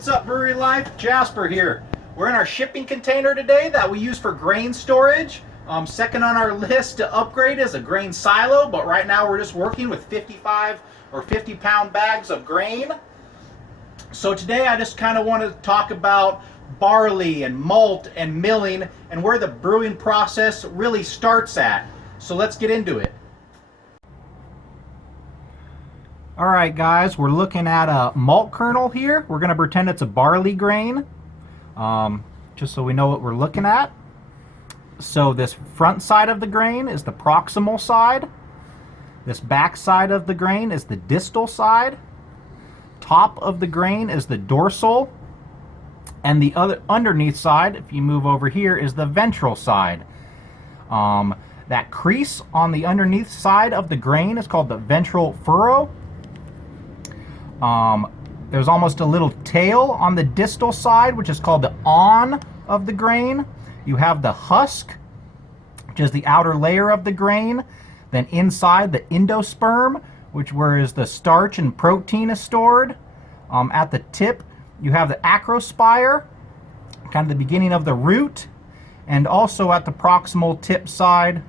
What's up, Brewery Life? Jasper here. We're in our shipping container today that we use for grain storage. Second on our list to upgrade is a grain silo, but right now we're just working with 55 or 50-pound bags of grain. So today I just kind of want to talk about barley and malt and milling and where the brewing process really starts at. So let's get into it. Alright guys, we're looking at a malt kernel here. We're going to pretend it's a barley grain, just so we know what we're looking at. So this front side of the grain is the proximal side. This back side of the grain is the distal side. Top of the grain is the dorsal. And the other underneath side, if you move over here, is the ventral side. That crease on the underneath side of the grain is called the ventral furrow. There's almost a little tail on the distal side, which is called the awn of the grain. You have the husk, which is the outer layer of the grain. Then inside, the endosperm, where is the starch and protein is stored. At the tip, you have the acrospire, kind of the beginning of the root. And also at the proximal tip side,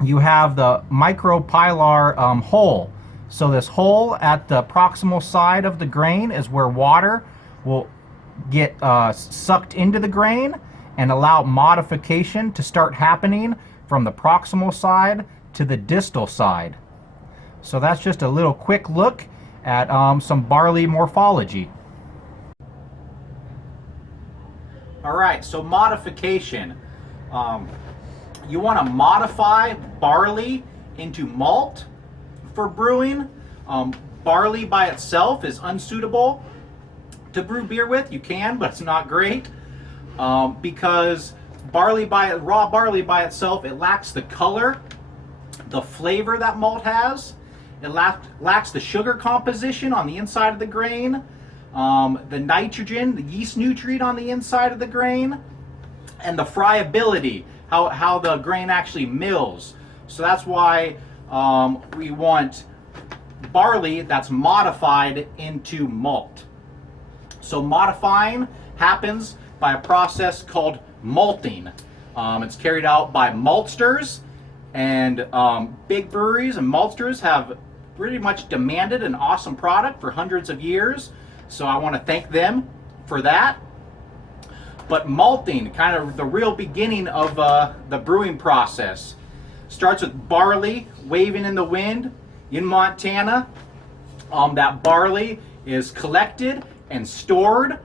you have the micropylar hole. So this hole at the proximal side of the grain is where water will get sucked into the grain and allow modification to start happening from the proximal side to the distal side. So that's just a little quick look at some barley morphology. Alright, so modification. You want to modify barley into malt for brewing. Barley by itself is unsuitable to brew beer with. You can, but it's not great because raw barley by itself, it lacks the color, the flavor that malt has. It lacks the sugar composition on the inside of the grain, the nitrogen, the yeast nutrient on the inside of the grain, and the friability, how the grain actually mills. So that's why we want barley that's modified into malt. So modifying happens by a process called malting. It's carried out by maltsters, and big breweries and maltsters have pretty much demanded an awesome product for hundreds of years. So I want to thank them for that. But malting, kind of the real beginning of the brewing process, starts with barley waving in the wind in Montana. That barley is collected and stored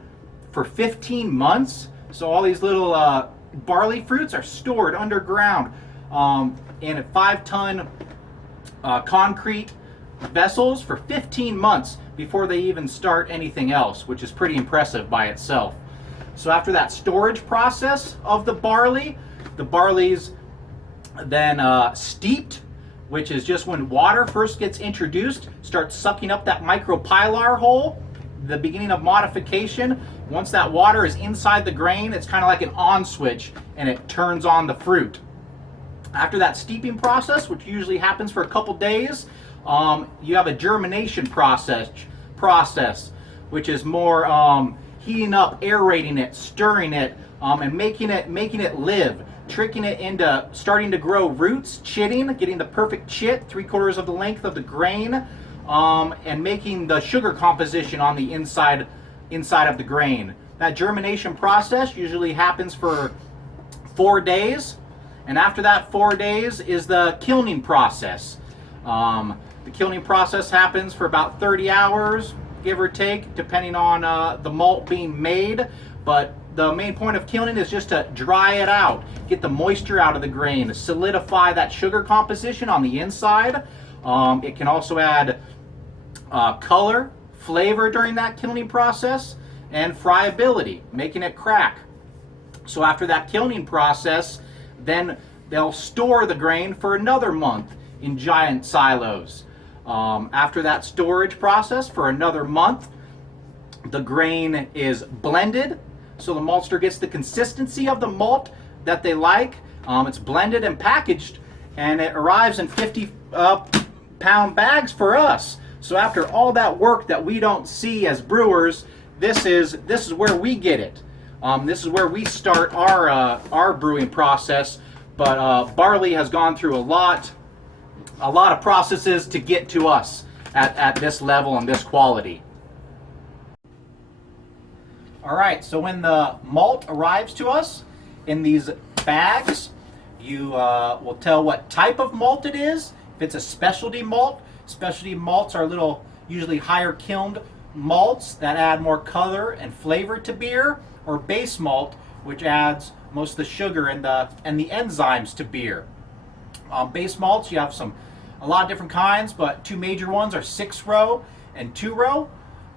for 15 months. So all these little barley fruits are stored underground in 5-ton concrete vessels for 15 months before they even start anything else, which is pretty impressive by itself. So after that storage process of the barley's then steeped, which is just when water first gets introduced, starts sucking up that micropylar hole, the beginning of modification. Once that water is inside the grain, it's kind of like an on switch and it turns on the fruit. After that steeping process, which usually happens for a couple days, you have a germination process, which is more heating up, aerating it, stirring it, and making it live, tricking it into starting to grow roots, chitting, getting the perfect chit, 3/4 of the length of the grain, and making the sugar composition on the inside of the grain. That germination process usually happens for 4 days, and after that 4 days is the kilning process. The kilning process happens for about 30 hours, give or take, depending on the malt being made. But the main point of kilning is just to dry it out, get the moisture out of the grain, solidify that sugar composition on the inside. It can also add color, flavor during that kilning process, and friability, making it crack. So after that kilning process, then they'll store the grain for another month in giant silos. After that storage process for another month, the grain is blended, so the maltster gets the consistency of the malt that they like. It's blended and packaged, and it arrives in 50-pound bags for us. So after all that work that we don't see as brewers, this is where we get it. This is where we start our brewing process. But barley has gone through a lot of processes to get to us at this level and this quality. All right, so when the malt arrives to us in these bags, you will tell what type of malt it is. If it's a specialty malts are usually higher kilned malts that add more color and flavor to beer, or base malt, which adds most of the sugar and the enzymes to beer. Base malts, you have a lot of different kinds, but two major ones are 6-row and 2-row.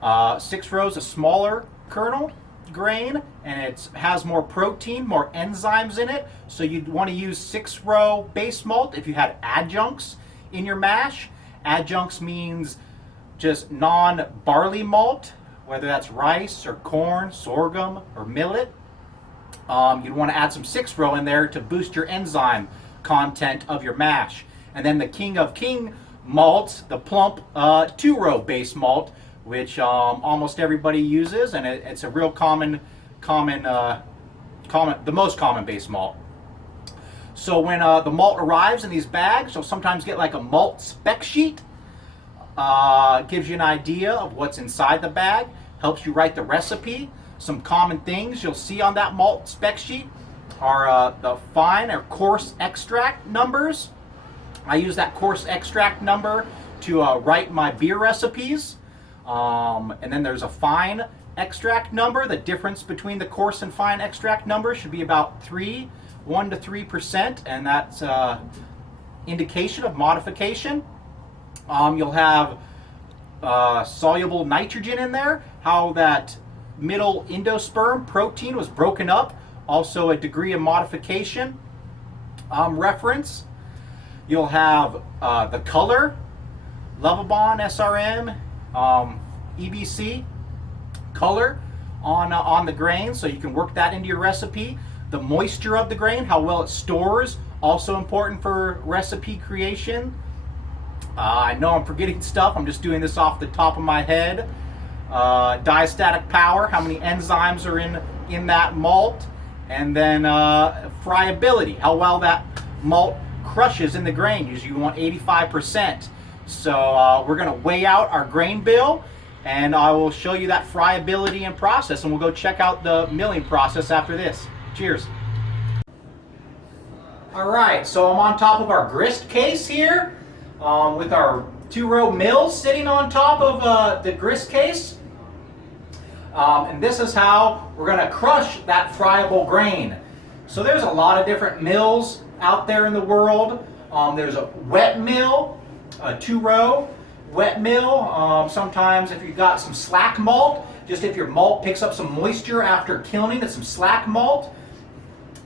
6-row is a smaller kernel grain, and it has more protein, more enzymes in it. So you'd want to use 6-row base malt if you had adjuncts in your mash. Adjuncts means just non-barley malt, whether that's rice or corn, sorghum, or millet. You'd want to add some 6-row in there to boost your enzyme content of your mash. And then the king of king malts, the plump 2-row base malt, which almost everybody uses, and it's a real the most common base malt. So when the malt arrives in these bags, you'll sometimes get like a malt spec sheet. It gives you an idea of what's inside the bag, helps you write the recipe. Some common things you'll see on that malt spec sheet are the fine or coarse extract numbers. I use that coarse extract number to write my beer recipes. And then there's a fine extract number. The difference between the coarse and fine extract number should be about 1 to 3%, and that's indication of modification. You'll have soluble nitrogen in there, how that middle endosperm protein was broken up, also a degree of modification reference. You'll have the color, Lovabond, SRM, EBC color on the grain, so you can work that into your recipe. The moisture of the grain, how well it stores, also important for recipe creation. I know I'm forgetting stuff, I'm just doing this off the top of my head. Diastatic power, how many enzymes are in that malt. And then friability, how well that malt crushes in the grain. Usually you want 85%. So we're going to weigh out our grain bill, and I will show you that friability and process, and we'll go check out the milling process after this. Cheers. All right, so I'm on top of our grist case here with our 2-row mill sitting on top of the grist case. And this is how we're going to crush that friable grain. So there's a lot of different mills out there in the world. There's a wet mill, a 2-row wet mill. Sometimes if you've got some slack malt, just if your malt picks up some moisture after kilning, it's some slack malt.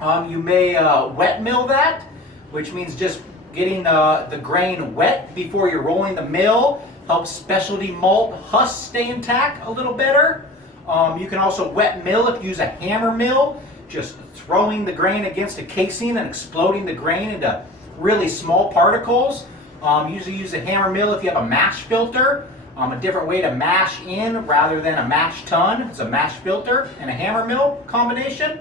You may wet mill that, which means just getting the grain wet before you're rolling the mill. Helps specialty malt husks stay intact a little better. You can also wet mill if you use a hammer mill, just throwing the grain against a casing and exploding the grain into really small particles. Usually use a hammer mill if you have a mash filter. A different way to mash in rather than a mash tun. It's a mash filter and a hammer mill combination.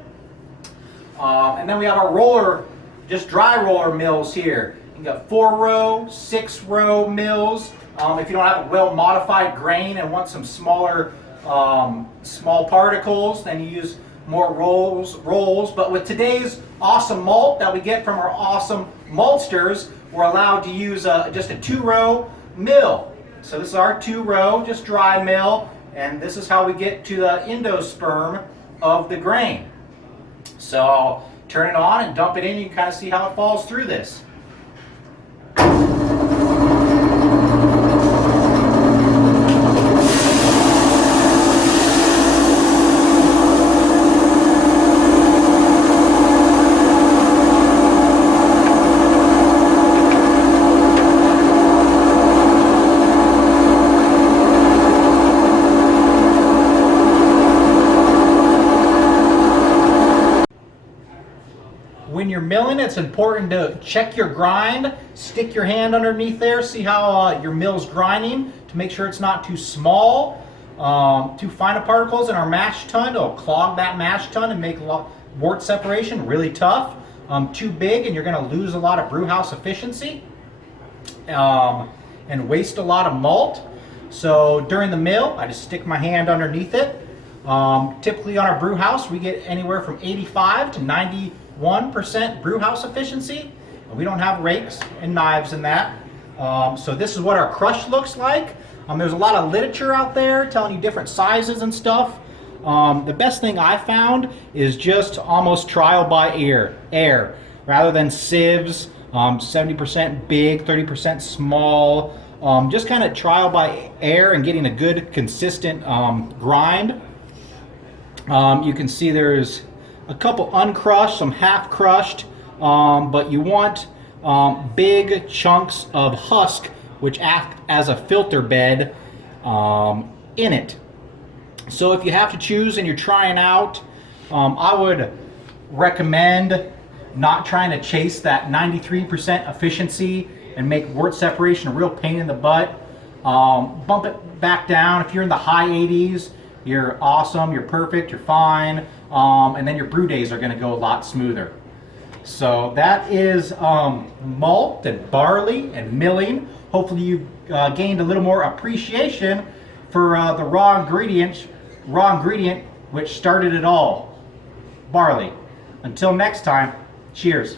And then we have our roller, just dry roller mills here. You got 4-row, 6-row mills. If you don't have a well-modified grain and want some smaller, small particles, then you use more rolls. But with today's awesome malt that we get from our awesome maltsters, we're allowed to use just a 2-row mill. So this is our 2-row, just dry mill, and this is how we get to the endosperm of the grain. So I'll turn it on and dump it in. You can kind of see how it falls through this. When you're milling, it's important to check your grind, stick your hand underneath there, see how your mill's grinding. to make sure it's not too small, too fine of particles in our mash tun. It'll clog that mash tun and make wort separation really tough. Too big and you're going to lose a lot of brew house efficiency and waste a lot of malt. So during the mill, I just stick my hand underneath it. Typically on our brew house, we get anywhere from 85 to 91% brew house efficiency. We don't have rakes and knives in that. So this is what our crush looks like. There's a lot of literature out there telling you different sizes and stuff. The best thing I found is just almost trial by air rather than sieves, 70% big, 30% small. Just kind of trial by air and getting a good consistent grind. You can see there's a couple uncrushed, some half crushed, but you want big chunks of husk which act as a filter bed in it. So if you have to choose and you're trying out, I would recommend not trying to chase that 93% efficiency and make wort separation a real pain in the butt. Bump it back down. If you're in the high 80s, you're awesome, you're perfect, you're fine, and then your brew days are going to go a lot smoother. So that is malt and barley and milling. Hopefully you've gained a little more appreciation for the raw ingredient which started it all, barley. Until next time, cheers.